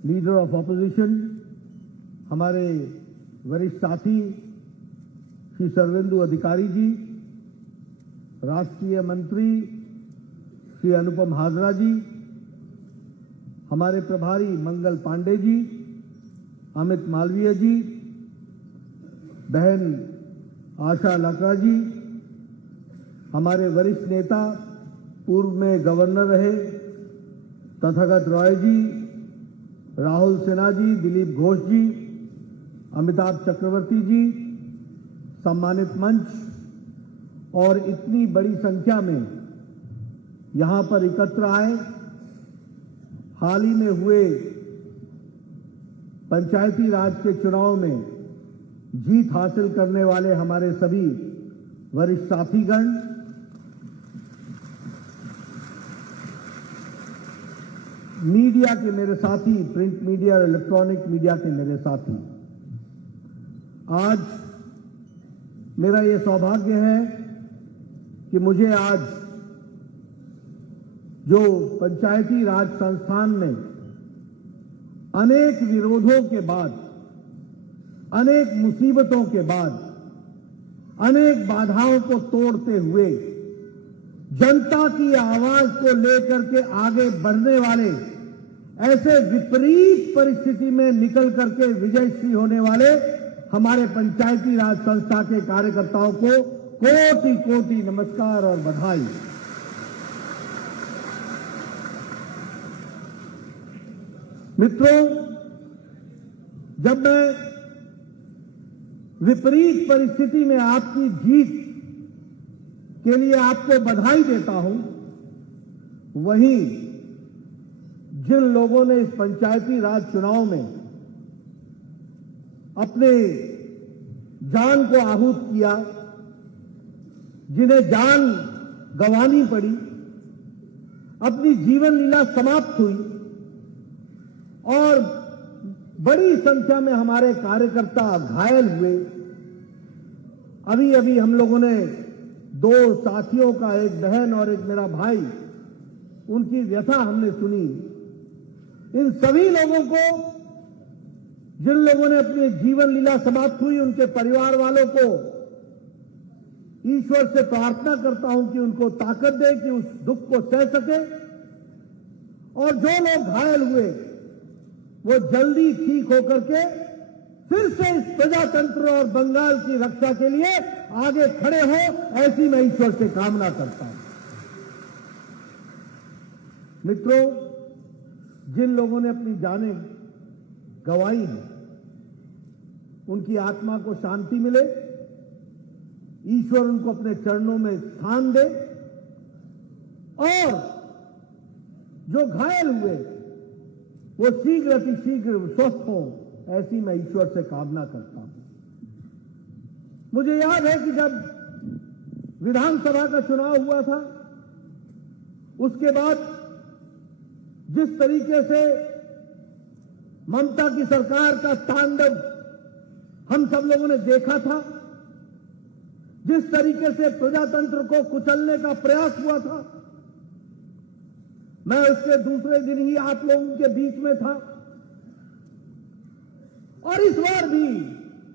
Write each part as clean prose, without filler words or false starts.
Leader of opposition, हमारे वरिष्ठ साथी श्री सर्वेंदु अधिकारी जी, राष्ट्रीय मंत्री श्री अनुपम हाजरा जी, हमारे प्रभारी मंगल पांडे जी, अमित मालवीय जी, बहन आशा लकड़ा जी, हमारे वरिष्ठ नेता पूर्व में गवर्नर रहे तथागत रॉय जी, राहुल सिन्हा जी, दिलीप घोष जी, अमिताभ चक्रवर्ती जी, सम्मानित मंच और इतनी बड़ी संख्या में यहां पर एकत्र आए। हाल ही में हुए पंचायती राज के चुनाव में जीत हासिल करने वाले हमारे सभी वरिष्ठ साथीगण, मीडिया के मेरे साथी, प्रिंट मीडिया और इलेक्ट्रॉनिक मीडिया के मेरे साथी, आज मेरा ये सौभाग्य है कि मुझे आज जो पंचायती राज संस्थान में अनेक विरोधों के बाद, अनेक मुसीबतों के बाद, अनेक बाधाओं को तोड़ते हुए जनता की आवाज को लेकर के आगे बढ़ने वाले, ऐसे विपरीत परिस्थिति में निकल करके विजयश्री होने वाले हमारे पंचायती राज संस्था के कार्यकर्ताओं को कोटि कोटि नमस्कार और बधाई। मित्रों, जब मैं विपरीत परिस्थिति में आपकी जीत के लिए आपको बधाई देता हूं, वहीं जिन लोगों ने इस पंचायती राज चुनाव में अपने जान को आहूत किया, जिन्हें जान गंवानी पड़ी, अपनी जीवन लीला समाप्त हुई और बड़ी संख्या में हमारे कार्यकर्ता घायल हुए। अभी अभी हम लोगों ने दो साथियों का, एक बहन और एक मेरा भाई, उनकी व्यथा हमने सुनी। इन सभी लोगों को, जिन लोगों ने अपनी जीवन लीला समाप्त हुई, उनके परिवार वालों को ईश्वर से प्रार्थना करता हूं कि उनको ताकत दे कि उस दुख को सह सके, और जो लोग घायल हुए वो जल्दी ठीक होकर के फिर से इस प्रजातंत्र और बंगाल की रक्षा के लिए आगे खड़े हो, ऐसी मैं ईश्वर से कामना करता हूं। मित्रों, जिन लोगों ने अपनी जानें गंवाई हैं, उनकी आत्मा को शांति मिले, ईश्वर उनको अपने चरणों में स्थान दे, और जो घायल हुए वो शीघ्र अतिशीघ्र स्वस्थ हो, ऐसी मैं ईश्वर से कामना करता हूं। मुझे याद है कि जब विधानसभा का चुनाव हुआ था, उसके बाद जिस तरीके से ममता की सरकार का तांडव हम सब लोगों ने देखा था, जिस तरीके से प्रजातंत्र को कुचलने का प्रयास हुआ था, मैं उसके दूसरे दिन ही आप लोगों के बीच में था। और इस बार भी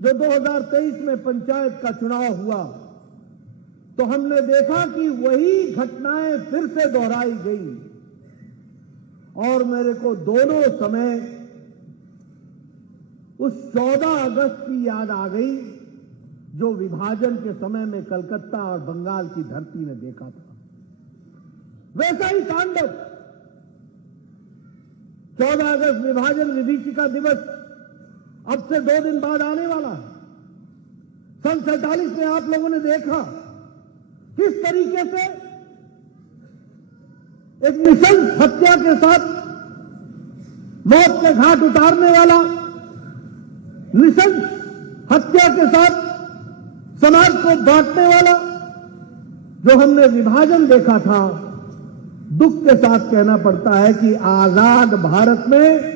जो 2023 में पंचायत का चुनाव हुआ, तो हमने देखा कि वही घटनाएं फिर से दोहराई गई, और मेरे को दोनों समय उस 14 अगस्त की याद आ गई, जो विभाजन के समय में कलकत्ता और बंगाल की धरती ने देखा था। वैसा ही तांडव 14 अगस्त विभाजन विभीषिका दिवस अब से 2 दिन बाद आने वाला है। सन 47 में आप लोगों ने देखा किस तरीके से एक निशंस हत्या के साथ मौत के घाट उतारने वाला, निशंस हत्या के साथ समाज को बांटने वाला जो हमने विभाजन देखा था, दुख के साथ कहना पड़ता है कि आजाद भारत में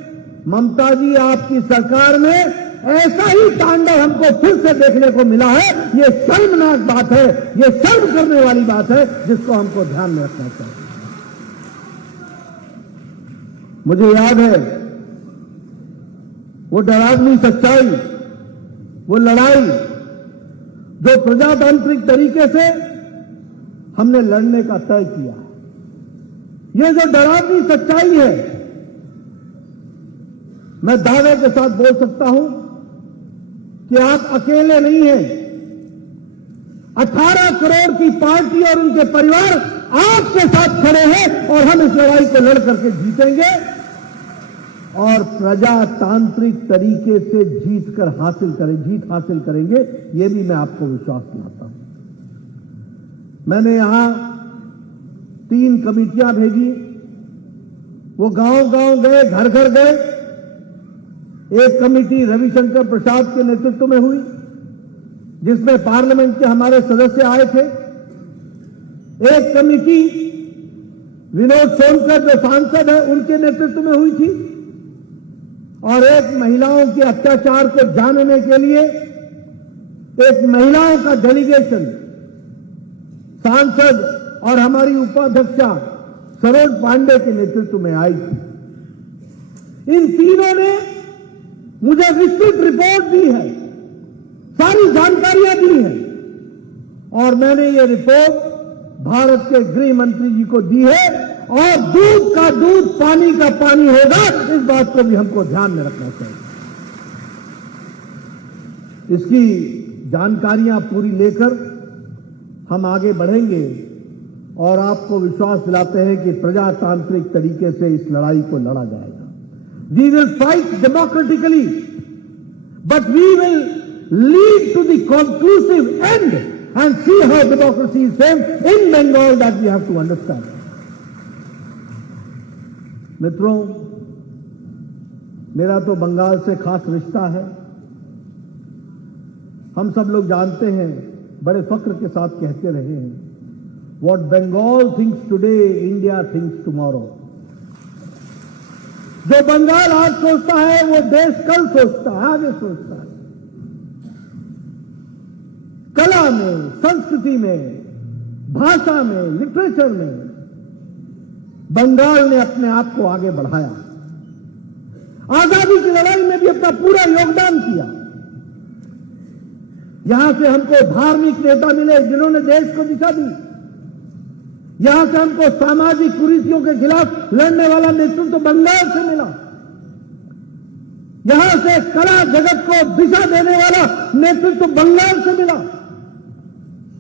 ममता जी आपकी सरकार में ऐसा ही तांडव हमको फिर से देखने को मिला है। ये शर्मनाक बात है, ये शर्म करने वाली बात है, जिसको हमको ध्यान में रखना चाहिए। मुझे याद है वो डरावनी सच्चाई, वो लड़ाई जो प्रजातांत्रिक तरीके से हमने लड़ने का तय किया है, ये जो डरावनी सच्चाई है, मैं दावे के साथ बोल सकता हूं कि आप अकेले नहीं हैं। 18 करोड़ की पार्टी और उनके परिवार आपके साथ खड़े हैं और हम इस लड़ाई को लड़ करके जीतेंगे और प्रजातांत्रिक तरीके से जीत हासिल करेंगे, ये भी मैं आपको विश्वास दिलाता हूं। मैंने यहां 3 कमेटियां भेजी, वो गांव-गांव गए, घर-घर गए। एक कमेटी रविशंकर प्रसाद के नेतृत्व में हुई, जिसमें पार्लियामेंट के हमारे सदस्य आए थे। एक कमेटी विनोद सोनकर जो सांसद है उनके नेतृत्व में हुई थी, और एक महिलाओं के अत्याचार को जानने के लिए एक महिलाओं का डेलीगेशन सांसद और हमारी उपाध्यक्षा सरोज पांडे के नेतृत्व में आई थी। इन तीनों ने मुझे विस्तृत रिपोर्ट दी है, सारी जानकारियां दी हैं, और मैंने ये रिपोर्ट भारत के गृह मंत्री जी को दी है। और दूध का दूध, पानी का पानी होगा, इस बात को भी हमको ध्यान में रखना चाहिए। इसकी जानकारियां पूरी लेकर हम आगे बढ़ेंगे और आपको विश्वास दिलाते हैं कि प्रजातांत्रिक तरीके से इस लड़ाई को लड़ा जाएगा। We will fight democratically, but we will lead to the conclusive end and see how democracy is framed in Bengal, that we have to understand. मित्रों, मेरा तो बंगाल से खास रिश्ता है। हम सब लोग जानते हैं, बड़े फक्र के साथ कहते रहे हैं, What Bengal thinks today, India thinks tomorrow. जो बंगाल आज सोचता है वो देश कल सोचता है, आगे सोचता है। कला में, संस्कृति में, भाषा में, लिटरेचर में बंगाल ने अपने आप को आगे बढ़ाया। आजादी की लड़ाई में भी अपना पूरा योगदान किया। यहां से हमको धार्मिक नेता मिले जिन्होंने देश को दिशा दी। यहां से हमको सामाजिक कुरीतियों के खिलाफ लड़ने वाला नेतृत्व बंगाल से मिला। यहां से कला जगत को दिशा देने वाला नेतृत्व बंगाल से मिला।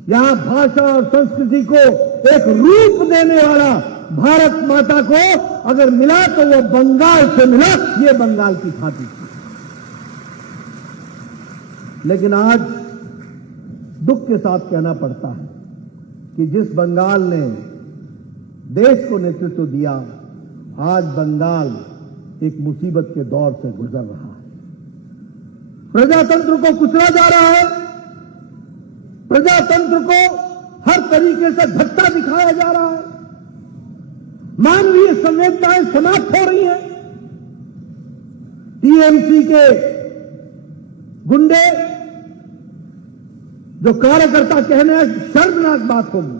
यहां भाषा और संस्कृति को एक रूप देने वाला भारत माता को अगर मिला तो वो बंगाल से मिला। ये बंगाल की खातिर थी। लेकिन आज दुख के साथ कहना पड़ता है कि जिस बंगाल ने देश को नेतृत्व दिया, आज बंगाल एक मुसीबत के दौर से गुजर रहा है। प्रजातंत्र को कुचला जा रहा है। प्रजातंत्र को हर तरीके से धक्का दिखाया जा रहा है। मानवीय संवेदनाएं समाप्त हो रही हैं। टीएमसी के गुंडे जो कार्यकर्ता कहने शर्मनाक बात होगी।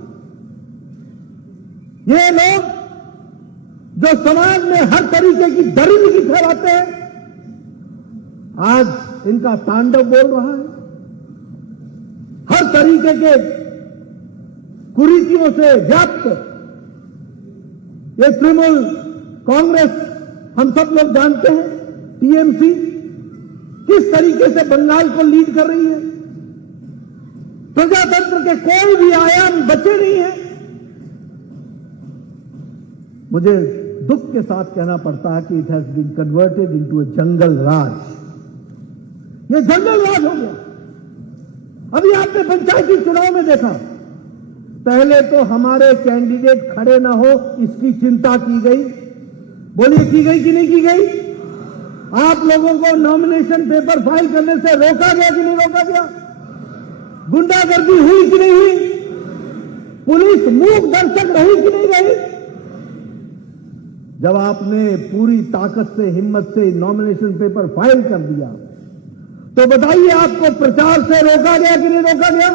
ये लोग जो समाज में हर तरीके की दरिंदगी फैलाते हैं, आज इनका तांडव बोल रहा है। हर तरीके के कुरीतियों से व्याप्त ये तृणमूल कांग्रेस, हम सब लोग जानते हैं, टीएमसी किस तरीके से बंगाल को लीड कर रही है। प्रजातंत्र के कोई भी आयाम बचे नहीं है। मुझे दुख के साथ कहना पड़ता है कि it has been converted into a jungle raj. ये जंगल राज हो गया। अभी आपने पंचायती चुनाव में देखा, पहले तो हमारे कैंडिडेट खड़े ना हो इसकी चिंता की गई। बोलिए, की गई कि नहीं की गई? आप लोगों को नॉमिनेशन पेपर फाइल करने से रोका गया कि नहीं रोका गया? गुंडागर्दी हुई कि नहीं हुई? पुलिस मूक दर्शक रही कि नहीं रही? जब आपने पूरी ताकत से, हिम्मत से नॉमिनेशन पेपर फाइल कर दिया, तो बताइए आपको प्रचार से रोका गया कि नहीं रोका गया?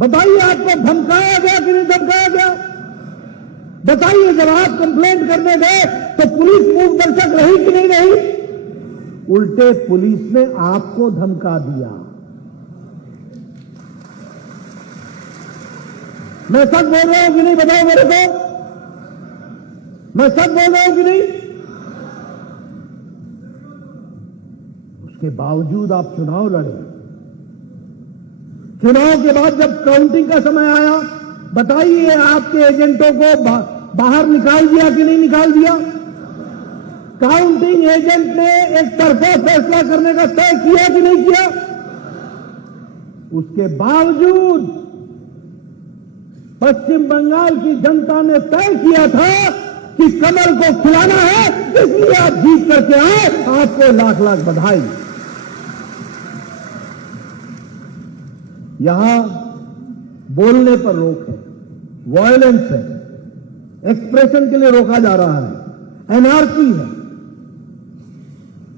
बताइए आपको धमकाया गया कि नहीं धमकाया गया? बताइए जब आप कंप्लेंट करने गए तो पुलिस मूक दर्शक रही कि नहीं रही? उल्टे पुलिस ने आपको धमका दिया। मैं सच बोल रहा हूं कि नहीं, बताओ मेरे को, मैं सच बोल रहा हूं कि नहीं? उसके बावजूद आप चुनाव लड़े। चुनाव के बाद जब काउंटिंग का समय आया, बताइए आपके एजेंटों को बाहर निकाल दिया कि नहीं निकाल दिया? काउंटिंग एजेंट ने एक तरफा फैसला करने का तय किया कि नहीं किया? उसके बावजूद पश्चिम बंगाल की जनता ने तय किया था कि कमल को खिलाना है, इसलिए आप जीत करके आए, आपको लाख लाख बधाई। यहां बोलने पर रोक है, वायलेंस है, एक्सप्रेशन के लिए रोका जा रहा है, एनआरकी है,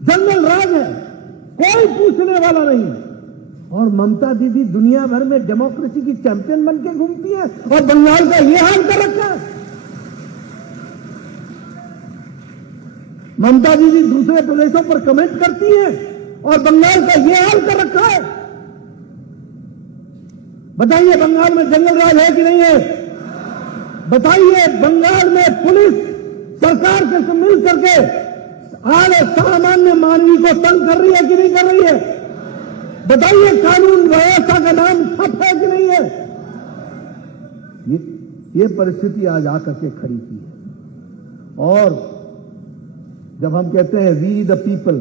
जंगल राज है, कोई पूछने वाला नहीं है। और ममता दीदी दुनिया भर में डेमोक्रेसी की चैंपियन बन के घूमती है और बंगाल का यह हाल कर रखा है। ममता दीदी दूसरे प्रदेशों पर कमेंट करती हैं और बंगाल का यह हाल कर रखा है। बताइए बंगाल में जंगल राज है कि नहीं है? बताइए बंगाल में पुलिस सरकार के मिल करके आले सामान्य मानवी को तंग कर रही है कि नहीं कर रही है? बताइए कानून व्यवस्था का नाम ठप है कि नहीं है? ये परिस्थिति आज आकर के खड़ी की है। और जब हम कहते हैं वी द पीपल,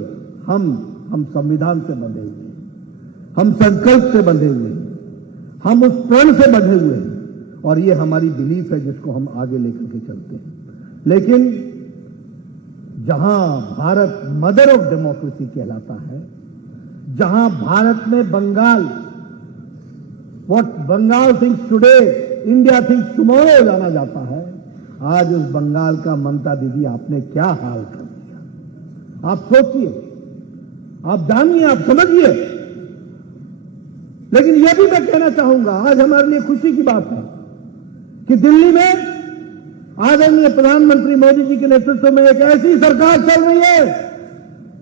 हम संविधान से बंधे हुए हैं, हम संकल्प से बंधे हुए हैं, हम उस प्रण से बंधे हुए हैं और ये हमारी बिलीफ है जिसको हम आगे लेकर के चलते हैं। लेकिन जहां भारत मदर ऑफ डेमोक्रेसी कहलाता है, जहां भारत में Bengal, what Bengal thinks today India thinks tomorrow जाना जाता है, आज उस बंगाल का ममता दीदी आपने क्या हाल कर दिया। आप सोचिए, आप जानिए, आप समझिए। लेकिन यह भी मैं कहना चाहूंगा, आज हमारे लिए खुशी की बात है कि दिल्ली में आदरणीय प्रधानमंत्री मोदी जी के नेतृत्व में एक ऐसी सरकार चल रही है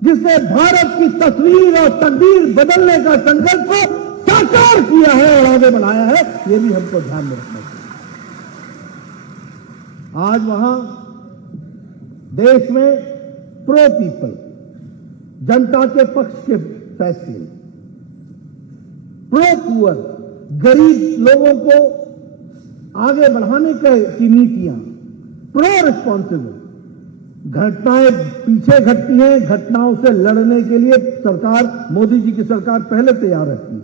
जिसने भारत की तस्वीर और तकदीर बदलने का संकल्प को साकार किया है और आगे बढ़ाया है। यह भी हमको ध्यान में रखना चाहिए। आज वहां देश में प्रो पीपल, जनता के पक्ष के फैसले, प्रो पुअर, गरीब लोगों को आगे बढ़ाने की नीतियां, प्रो रिस्पॉन्सिबल, घटनाएं पीछे घटती हैं, घटनाओं से लड़ने के लिए सरकार, मोदी जी की सरकार पहले तैयार रहती है।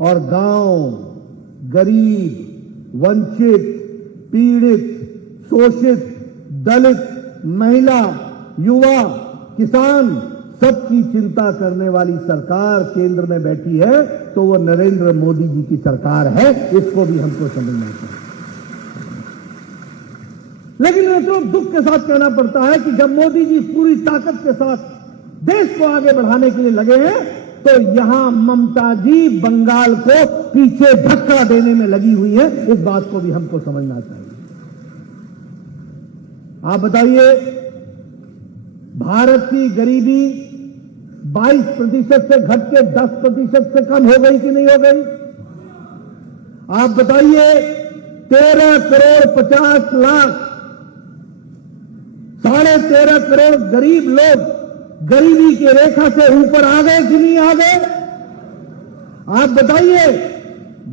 और गांव, गरीब, वंचित, पीड़ित, शोषित, दलित, महिला, युवा, किसान, सबकी चिंता करने वाली सरकार केंद्र में बैठी है, तो वो नरेंद्र मोदी जी की सरकार है। इसको भी हमको समझना चाहिए। लेकिन मित्रों, दुख के साथ कहना पड़ता है कि जब मोदी जी पूरी ताकत के साथ देश को आगे बढ़ाने के लिए लगे हैं, तो यहां ममता जी बंगाल को पीछे धक्का देने में लगी हुई है। इस बात को भी हमको समझना चाहिए। आप बताइए, भारत की गरीबी 22% से घट के 10% से कम हो गई कि नहीं हो गई? आप बताइए, 13 करोड़ 50 लाख, 13.5 करोड़ गरीब लोग गरीबी की रेखा से ऊपर आ गए कि नहीं आ गए? आप बताइए,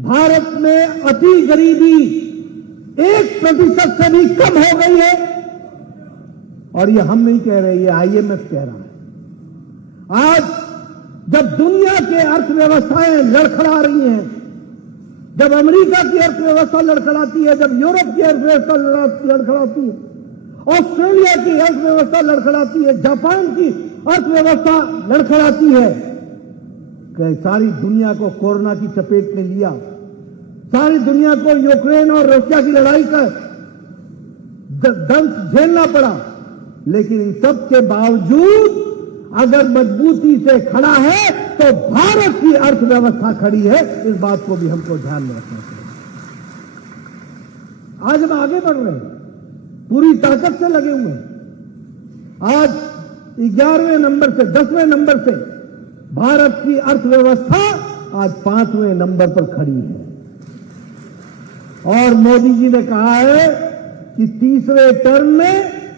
भारत में अति गरीबी 1% से भी कम हो गई है। और ये हम नहीं कह रहे, ये आईएमएफ कह रहा है। आज जब दुनिया की अर्थव्यवस्थाएं लड़खड़ा रही हैं, जब अमेरिका की अर्थव्यवस्था लड़खड़ाती है, जब यूरोप की अर्थव्यवस्था लड़खड़ाती है, ऑस्ट्रेलिया की अर्थव्यवस्था लड़खड़ाती है, जापान की अर्थव्यवस्था लड़खड़ाती है, कि सारी दुनिया को कोरोना की चपेट में लिया, सारी दुनिया को यूक्रेन और रशिया की लड़ाई का दंश झेलना पड़ा। लेकिन इन सब के बावजूद अगर मजबूती से खड़ा है तो भारत की अर्थव्यवस्था खड़ी है। इस बात को भी हमको ध्यान में रखना चाहिए। आज हम आगे बढ़ रहे हैं, पूरी ताकत से लगे हुए हैं। आज 11वें नंबर से 10वें नंबर से भारत की अर्थव्यवस्था आज 5वें नंबर पर खड़ी है। और मोदी जी ने कहा है कि तीसरे टर्म में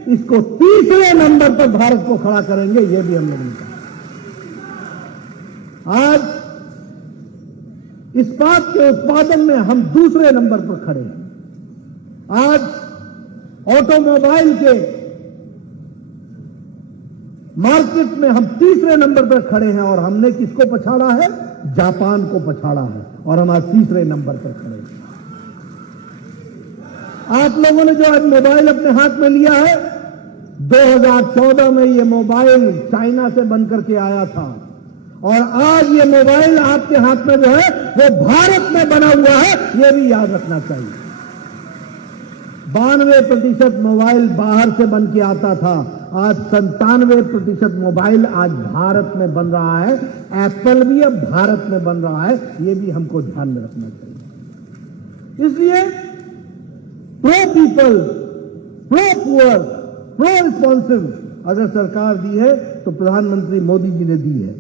इसको तीसरे नंबर पर भारत को खड़ा करेंगे, यह भी हमने नहीं कहा। आज इस्पात के उत्पादन में हम दूसरे नंबर पर खड़े हैं। आज ऑटोमोबाइल के मार्केट में हम तीसरे नंबर पर खड़े हैं और हमने किसको पछाड़ा है? जापान को पछाड़ा है और हम आज तीसरे नंबर पर खड़े हैं। आप लोगों ने जो आज मोबाइल अपने हाथ में लिया है, 2014 में ये मोबाइल चाइना से बनकर के आया था और आज ये मोबाइल आपके हाथ में जो है वो भारत में बना हुआ है, ये भी याद रखना चाहिए। 92% मोबाइल बाहर से बन के आता था, आज 97% मोबाइल आज भारत में बन रहा है। एप्पल भी अब भारत में बन रहा है, ये भी हमको ध्यान में रखना चाहिए। इसलिए pro people, pro poor, pro responsive अगर सरकार दी है तो प्रधानमंत्री मोदी जी ने दी है।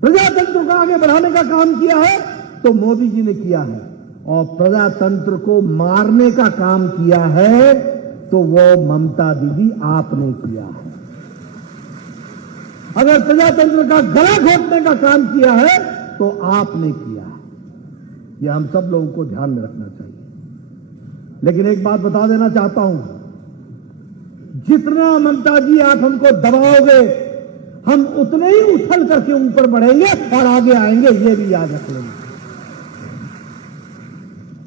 प्रजातंत्र को आगे बढ़ाने का काम किया है तो मोदी जी ने किया है, और प्रजातंत्र को मारने का काम किया है तो वो ममता दीदी आपने किया है। अगर प्रजातंत्र का गला घोटने का काम किया है तो आपने किया है। यह हम सब लोगों को ध्यान में रखना चाहिए। लेकिन एक बात बता देना चाहता हूं, जितना ममता जी आप हमको दबाओगे हम उतने ही उछल करके ऊपर बढ़ेंगे और आगे आएंगे, ये भी याद रख लेंगे।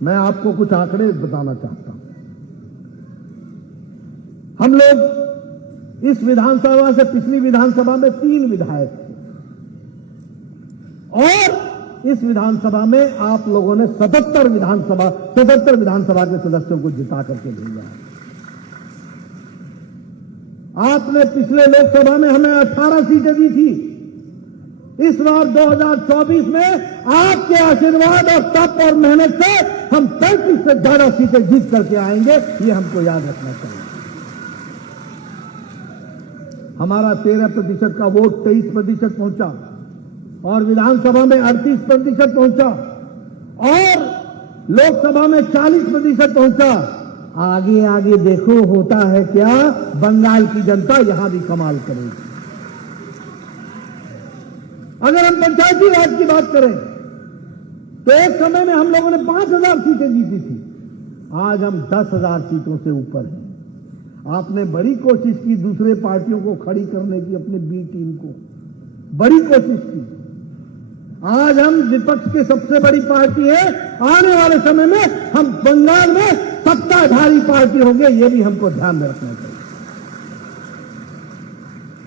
मैं आपको कुछ आंकड़े बताना चाहता हूं। हम लोग इस विधानसभा से पिछली विधानसभा में 3 विधायक थे और इस विधानसभा में आप लोगों ने 77 विधानसभा के सदस्यों को जिता करके भेजा है। आपने पिछले लोकसभा में हमें 18 सीटें दी थी। इस बार 2024 में आपके आशीर्वाद और तप और मेहनत से हम 35 से ज्यादा सीटें जीत करके आएंगे, ये हमको याद रखना चाहिए। हमारा 13% का वोट 23% पहुंचा और विधानसभा में 38% पहुंचा और लोकसभा में 40% पहुंचा। आगे आगे देखो होता है क्या, बंगाल की जनता यहां भी कमाल करेगी। अगर हम पंचायती राज की बात करें तो एक समय में हम लोगों ने 5,000 सीटें जीती थी, आज हम 10,000 सीटों से ऊपर हैं। आपने बड़ी कोशिश की दूसरे पार्टियों को खड़ी करने की, अपनी बी टीम को बड़ी कोशिश की। आज हम विपक्ष की सबसे बड़ी पार्टी है, आने वाले समय में हम बंगाल में सत्ताधारी पार्टी होंगे, ये भी हमको ध्यान में रखना चाहिए।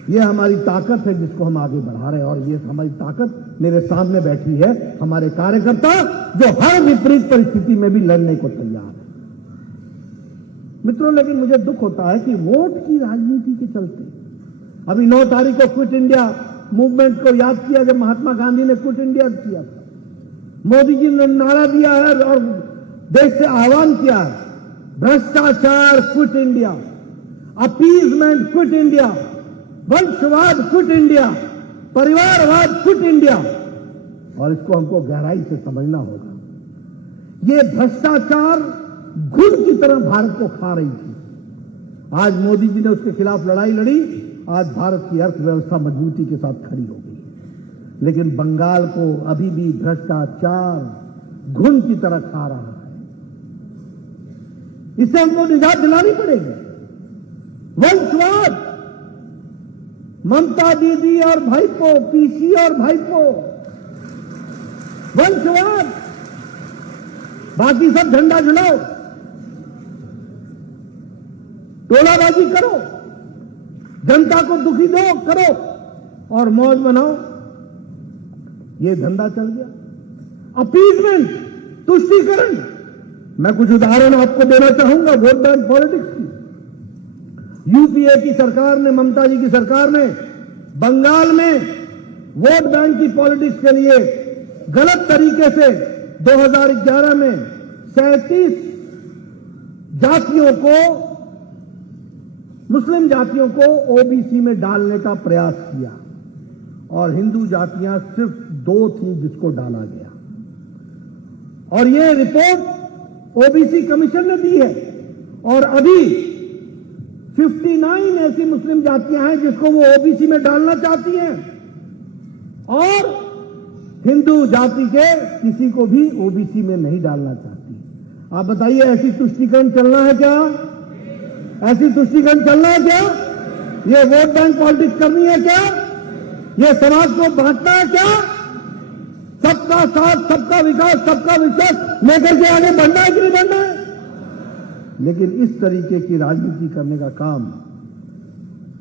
ये हमारी ताकत है जिसको हम आगे बढ़ा रहे हैं और ये हमारी ताकत मेरे सामने बैठी है, हमारे कार्यकर्ता जो हर विपरीत परिस्थिति में भी लड़ने को तैयार है। मित्रों, लेकिन मुझे दुख होता है कि वोट की राजनीति के चलते अभी 9 तारीख को क्विट इंडिया मूवमेंट को याद किया जब महात्मा गांधी ने क्विट इंडिया किया था। मोदी जी ने नारा दिया है और देश से आह्वान किया है, भ्रष्टाचार quit India, appeasement quit India, वंशवाद क्विट इंडिया, परिवारवाद क्विट इंडिया। और इसको हमको गहराई से समझना होगा। ये भ्रष्टाचार घुन की तरह भारत को खा रही थी। आज मोदी जी ने उसके खिलाफ लड़ाई लड़ी, आज भारत की अर्थव्यवस्था मजबूती के साथ खड़ी हो गई। लेकिन बंगाल को अभी भी भ्रष्टाचार घुन की तरह खा रहा है। इससे हमको निजात दिलानी पड़ेगी। वंशवाद, ममता दीदी और भाईपो, पीसी और भाईपो, वंशवाद, बाकी सब झंडा झुलाओ, टोलाबाजी करो, जनता को दुखी दो करो और मौज बनाओ, ये धंधा चल गया। अपीजमेंट, तुष्टीकरण। मैं कुछ उदाहरण आपको देना चाहूंगा वोट बैंक पॉलिटिक्स की। यूपीए की सरकार ने, ममता जी की सरकार ने बंगाल में वोट बैंक की पॉलिटिक्स के लिए गलत तरीके से 2011 में 37 जातियों को मुस्लिम जातियों को ओबीसी में डालने का प्रयास किया और हिंदू जातियां सिर्फ 2 थी जिसको डाला गया। और यह रिपोर्ट ओबीसी कमीशन ने दी है और अभी 59 ऐसी मुस्लिम जातियां हैं जिसको वो ओबीसी में डालना चाहती हैं और हिंदू जाति के किसी को भी ओबीसी में नहीं डालना चाहती। आप बताइए, ऐसी तुष्टीकरण चलना है क्या? ऐसी तुष्टीकरण चलना है क्या? ये वोट बैंक पॉलिटिक्स करनी है क्या? ये समाज को बांटना है क्या? सबका साथ, सबका विकास, सबका विश्वास लेकर के आगे बढ़ना है कि नहीं बढ़ना है? लेकिन इस तरीके की राजनीति करने का काम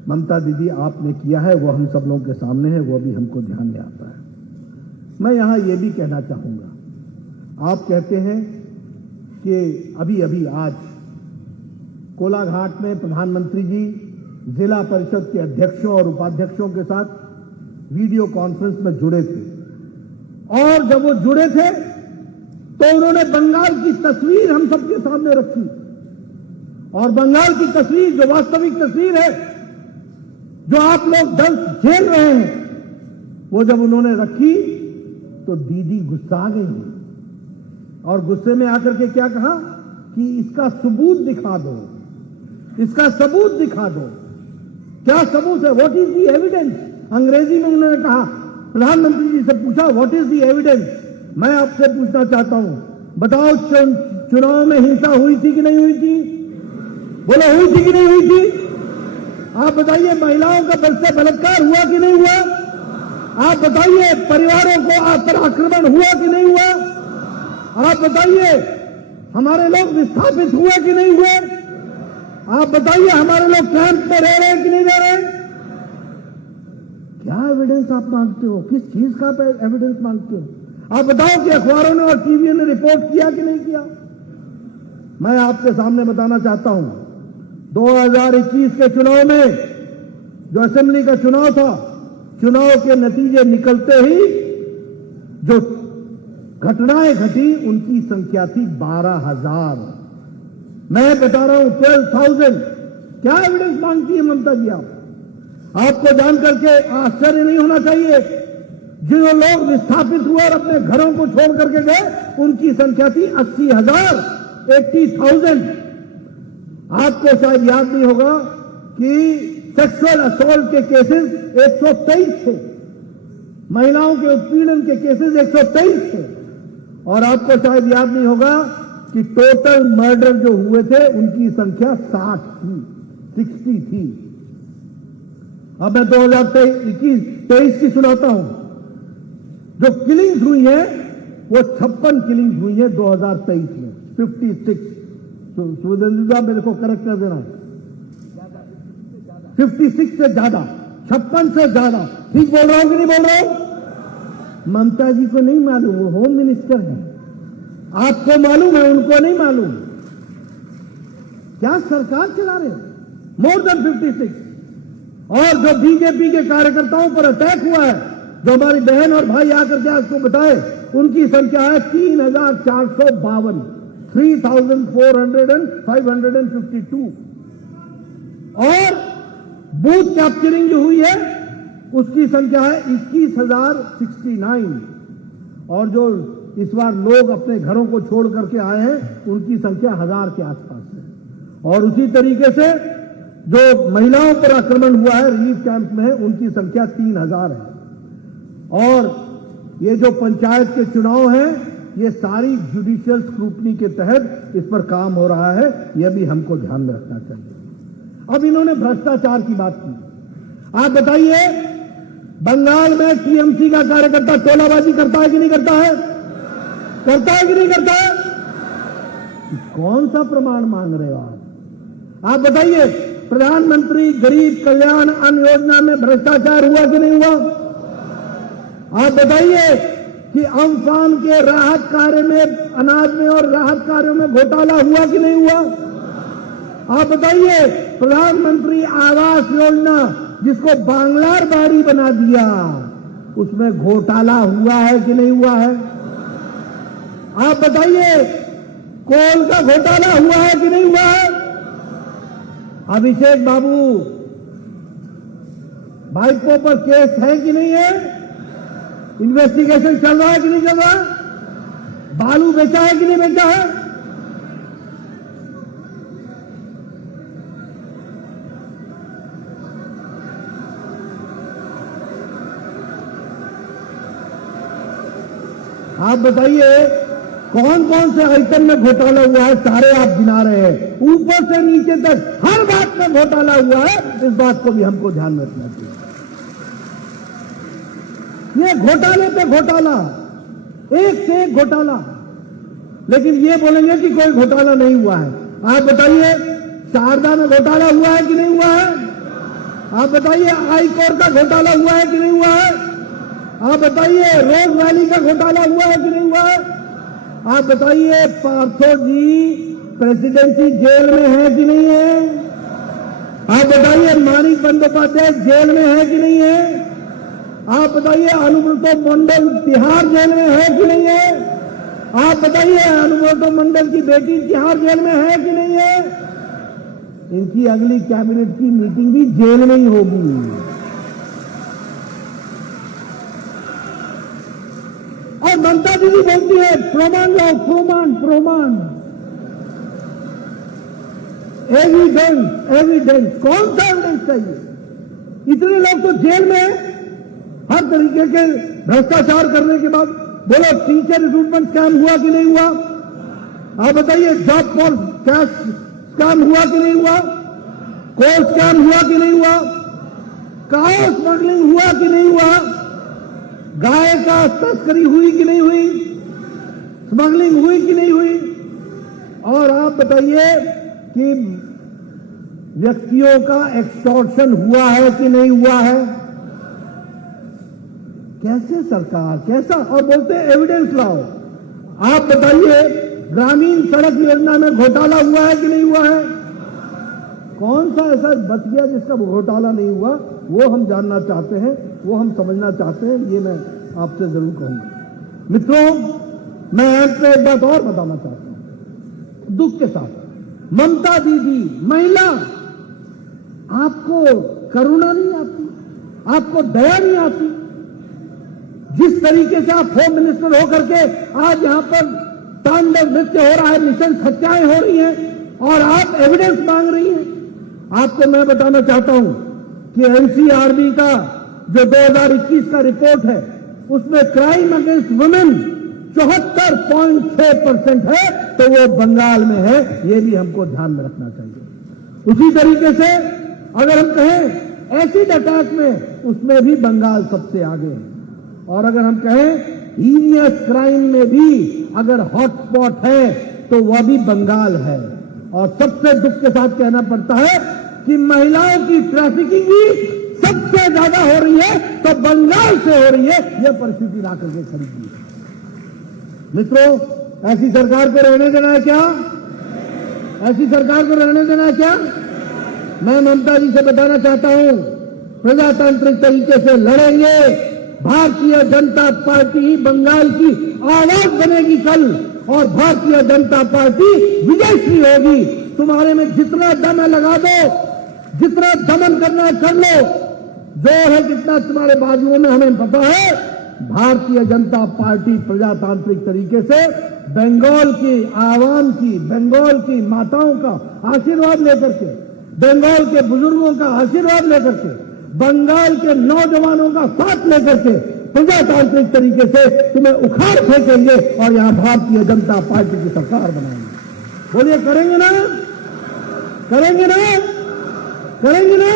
ममता दीदी आपने किया है, वो हम सब लोगों के सामने है, वो भी हमको ध्यान में आता है। मैं यहां यह भी कहना चाहूंगा, आप कहते हैं कि अभी अभी आज कोलाघाट में प्रधानमंत्री जी जिला परिषद के अध्यक्षों और उपाध्यक्षों के साथ वीडियो कॉन्फ्रेंस में जुड़े थे और जब वो जुड़े थे तो उन्होंने बंगाल की तस्वीर हम सबके सामने रखी और बंगाल की तस्वीर जो वास्तविक तस्वीर है, जो आप लोग दर्द झेल रहे हैं, वो जब उन्होंने रखी तो दीदी गुस्सा आ गई और गुस्से में आकर के क्या कहा कि इसका सबूत दिखा दो, इसका सबूत दिखा दो। क्या सबूत है? What is the evidence? अंग्रेजी में उन्होंने कहा, प्रधानमंत्री जी से पूछा व्हाट इज द एविडेंस। मैं आपसे पूछना चाहता हूं, बताओ चुनाव में हिंसा हुई थी कि नहीं हुई थी? बोलो, हुई थी कि नहीं हुई थी? आप बताइए, महिलाओं का बल से बलात्कार हुआ कि नहीं हुआ? आप बताइए, परिवारों को आप पर आक्रमण हुआ कि नहीं हुआ? आप बताइए, हमारे लोग विस्थापित हुए कि नहीं हुए? आप बताइए, हमारे लोग कैंप में रह रहे हैं कि नहीं रह रहे? क्या एविडेंस आप मांगते हो? किस चीज का एविडेंस मांगते हो? आप बताओ कि अखबारों ने और टीवी ने रिपोर्ट किया कि नहीं किया? मैं आपके सामने बताना चाहता हूं, 2021 के चुनाव में जो असेंबली का चुनाव था, चुनाव के नतीजे निकलते ही जो घटनाएं घटी उनकी संख्या थी 12,000। मैं बता रहा हूं 12,000। क्या एविडेंस मांगती है ममता जी? आपको जानकर के आश्चर्य नहीं होना चाहिए, जो लोग विस्थापित हुए और अपने घरों को छोड़ करके गए उनकी संख्या थी 80,000, 80,000। आपको शायद याद नहीं होगा कि सेक्सुअल असॉल्ट के केसेस 123 थे, महिलाओं के उत्पीड़न के केसेस 123 थे और आपको शायद याद नहीं होगा कि टोटल मर्डर जो हुए थे उनकी संख्या 60 थी, 60 थी। अब मैं 2023 की सुनाता हूं। जो किलिंग्स हुई है वो 56 किलिंग्स हुई है 2023 में, 56। सुरेंद्र साहब मेरे को करेक्ट कर देना, 56 से ज्यादा, 56 से ज्यादा। ठीक बोल रहा हूं कि नहीं बोल रहा हूं? ममता जी को नहीं मालूम, वो होम मिनिस्टर है। आपको मालूम है, उनको नहीं मालूम। क्या सरकार चला रहे हो? More than 56। और जो बीजेपी के कार्यकर्ताओं पर अटैक हुआ है, जो हमारी बहन और भाई आकर के आपको बताए, उनकी संख्या है 3,452, 3,452। और बूथ कैप्चरिंग जो हुई है उसकी संख्या है 21,069। और जो इस बार लोग अपने घरों को छोड़ करके आए हैं उनकी संख्या 1,000 के आसपास है। और उसी तरीके से जो महिलाओं पर आक्रमण हुआ है रिलीफ कैंप में, उनकी संख्या 3,000 है। और ये जो पंचायत के चुनाव हैं, ये सारी जुडिशियल स्क्रूटनी के तहत इस पर काम हो रहा है, यह भी हमको ध्यान में रखना चाहिए। अब इन्होंने भ्रष्टाचार की बात की। आप बताइए, बंगाल में टीएमसी का कार्यकर्ता टोलाबाजी करता है कि नहीं करता है? करता है कि नहीं करता है? कौन सा प्रमाण मांग रहे हो आप बताइए, प्रधानमंत्री गरीब कल्याण अन्न योजना में भ्रष्टाचार हुआ कि नहीं हुआ? आप बताइए कि अम्फान के राहत कार्य में, अनाज में और राहत कार्यों में घोटाला हुआ कि नहीं हुआ? आप बताइए, प्रधानमंत्री आवास योजना जिसको बांग्लार बाड़ी बना दिया, उसमें घोटाला हुआ है कि नहीं हुआ है? आप बताइए, कोल का घोटाला हुआ है कि नहीं हुआ है? अभिषेक बाबू भाईपो पर केस है कि नहीं है? इन्वेस्टिगेशन चल रहा है कि नहीं चल रहा? बालू बेचा है कि नहीं बेचा है? आप बताइए कौन कौन से आइटम में घोटाला हुआ है? सारे आप गिना रहे हैं, ऊपर से नीचे तक हर बात में घोटाला हुआ है। इस बात को भी हमको ध्यान में रखना चाहिए। ये घोटाले पे घोटाला, एक से एक घोटाला, लेकिन ये बोलेंगे कि कोई घोटाला नहीं हुआ है। आप बताइए शारदा में घोटाला हुआ है कि नहीं हुआ है? आप बताइए हाईकोर्ट का घोटाला हुआ है कि नहीं हुआ है? आप बताइए रोज वैली का घोटाला हुआ है कि नहीं हुआ है? आप बताइए पार्थो जी प्रेसिडेंसी जेल में है कि नहीं है? आप बताइए मानिक बंदोपाध्याय जेल में है कि नहीं है? आप बताइए अनुब्रतो मंडल तिहाड़ जेल में है कि नहीं है? आप बताइए अनुब्रतो मंडल की बेटी तिहाड़ जेल में है कि नहीं है? इनकी अगली कैबिनेट की मीटिंग भी जेल में ही होगी। और ममता दीदी बोलती है प्रमाण लाओ, प्रमाण प्रमाण, एविडेंस एविडेंस। कौन सा एविडेंस चाहिए? इतने लोग तो जेल में हैं हर तरीके के भ्रष्टाचार करने के बाद। बोलो टीचर रिक्रूटमेंट स्कैम हुआ कि नहीं हुआ? आप बताइए जॉब फॉर कैश स्कैम हुआ कि नहीं हुआ? कोल स्कैम हुआ कि नहीं हुआ? काओ स्मगलिंग हुआ कि नहीं हुआ? गाय का तस्करी हुई कि नहीं हुई? स्मगलिंग हुई कि नहीं हुई? और आप बताइए कि व्यक्तियों का एक्सटॉर्शन हुआ है कि नहीं हुआ है? कैसे सरकार, कैसा? और बोलते हैं एविडेंस लाओ। आप बताइए ग्रामीण सड़क योजना में घोटाला हुआ है कि नहीं हुआ है? कौन सा ऐसा बच गया जिसका घोटाला नहीं हुआ? वो हम जानना चाहते हैं, वो हम समझना चाहते हैं। ये मैं आपसे जरूर कहूंगा। मित्रों, मैं आपको एक बात और बताना चाहता हूं दुख के साथ। ममता दीदी महिला, आपको करुणा नहीं आती, आपको दया नहीं आती। जिस तरीके से आप होम मिनिस्टर होकर के आज यहां पर तांडव नृत्य हो रहा है, मिशन हत्याएं हो रही हैं और आप एविडेंस मांग रही हैं। आपको मैं बताना चाहता हूं कि एनसीआरबी का जो 2021 का रिपोर्ट है उसमें क्राइम अगेंस्ट वुमेन 74.6% है, तो वो बंगाल में है। ये भी हमको ध्यान में रखना चाहिए। उसी तरीके से अगर हम कहें एसिड अटैक में, उसमें भी बंगाल सबसे आगे है। और अगर हम कहें हीनियस क्राइम में भी अगर हॉटस्पॉट है तो वह भी बंगाल है। और सबसे दुख के साथ कहना पड़ता है कि महिलाओं की ट्रैफिकिंग भी सबसे ज्यादा हो रही है तो बंगाल से हो रही है। यह परिस्थिति ला करके खड़ी की है। मित्रों, ऐसी सरकार को रहने देना है क्या? ऐसी सरकार को रहने देना है क्या? मैं ममता जी से बताना चाहता हूं, प्रजातांत्रिक तरीके से लड़ेंगे। भारतीय जनता पार्टी ही बंगाल की आवाज बनेगी कल, और भारतीय जनता पार्टी विजयश्री होगी। तुम्हारे में जितना दम है लगा दो, जितना दमन करना है कर लो, जोर है जितना तुम्हारे बाजुओं में हमें पता है। भारतीय जनता पार्टी प्रजातांत्रिक तरीके से बंगाल की आवाम की, बंगाल की माताओं का आशीर्वाद लेकर के, बंगाल के बुजुर्गों का आशीर्वाद लेकर के, बंगाल के नौजवानों का साथ लेकर के प्रजातांत्रिक तरीके से तुम्हें उखाड़ फेंकेंगे और यहां भारतीय जनता पार्टी की सरकार बनाएंगे। बोलिए करेंगे ना? करेंगे ना? करेंगे ना?